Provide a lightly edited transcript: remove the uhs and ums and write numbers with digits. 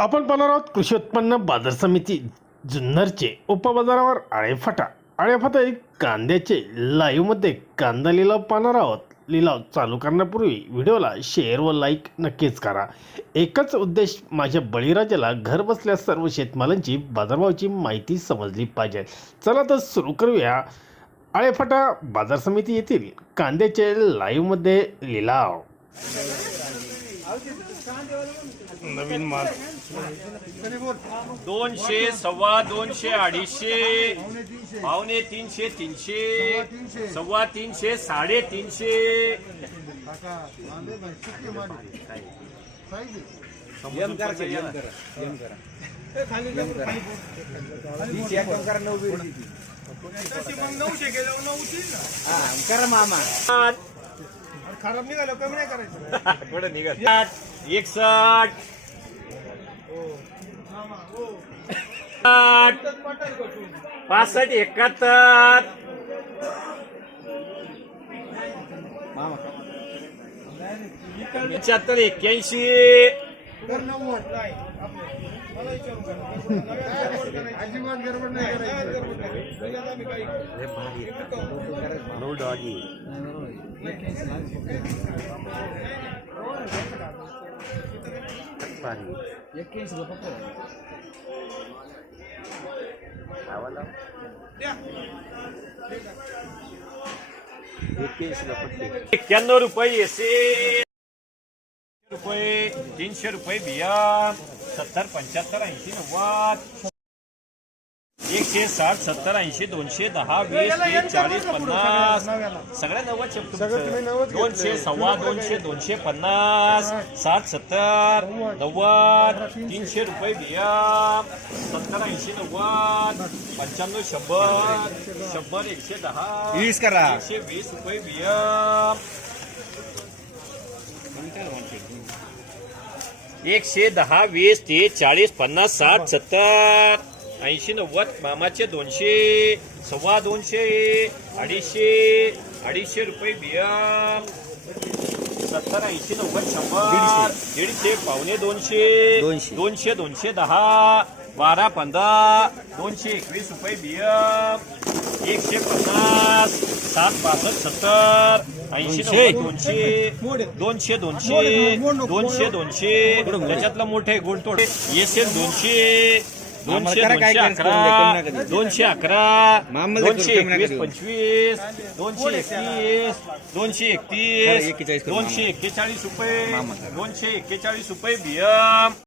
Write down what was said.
आपण पाहणार आहोत कृषी उत्पन्न बाजार समिती जुन्नरचे उपबाजारावर आळेफाटा एक कांद्याचे लाईव्हमध्ये कांदा लिलाव पाहणार आहोत। लिलाव चालू करण्यापूर्वी व्हिडिओला शेअर व लाईक नक्कीच करा। एकच उद्देश, माझ्या बळीराजाला घर बसल्या सर्व शेतमालांची बाजारभावाची माहिती समजली पाहिजे। चला तर सुरू करूया आळेफाटा बाजार समिती येथील कांद्याचे लाईव्हमध्ये लिलाव। नवीन माल 200, सव्वा 200, 250, पावणे 300, 300, सव्वा 300, 350, खराब निघालो कमी नाही करायचं पुढे निघाल 61, 65, 71, 75, 81, तर 90 नाही मला विचारू अजिबात गडबड नाही करायची। आम्ही काही नो डॉगी ₹91 एसे रुपये 300 रुपये बिया 70, 75, 80, 90, 160, 70, 80, 200, 10, 20, 30, 40, 50 सगळ्या 90 चेप्टर 200, सव्वा 200, 250, 60, 70, 90, 300 रुपये बिया 70, 80, 90, 95, 100, 100, 110, 20 करा 120 रुपये बिया 110, 20, 30, 40, 50, 60, 70, 80, 90 मामाचे 200, सव्वा 200, 250, 250 रुपये बिया 70, 80, 90, 100, 150, पावणे 200, 200, 210, 12, 15, 221 रुपये बिया 150, 60, 65, 70, 80, 90, 200, 200, 200, 200 त्याच्यातलं मोठे गोलतोड एसएल 200, 211, 211, 221, 25, 231, 231, 241 रुपये 241 रुपये बिया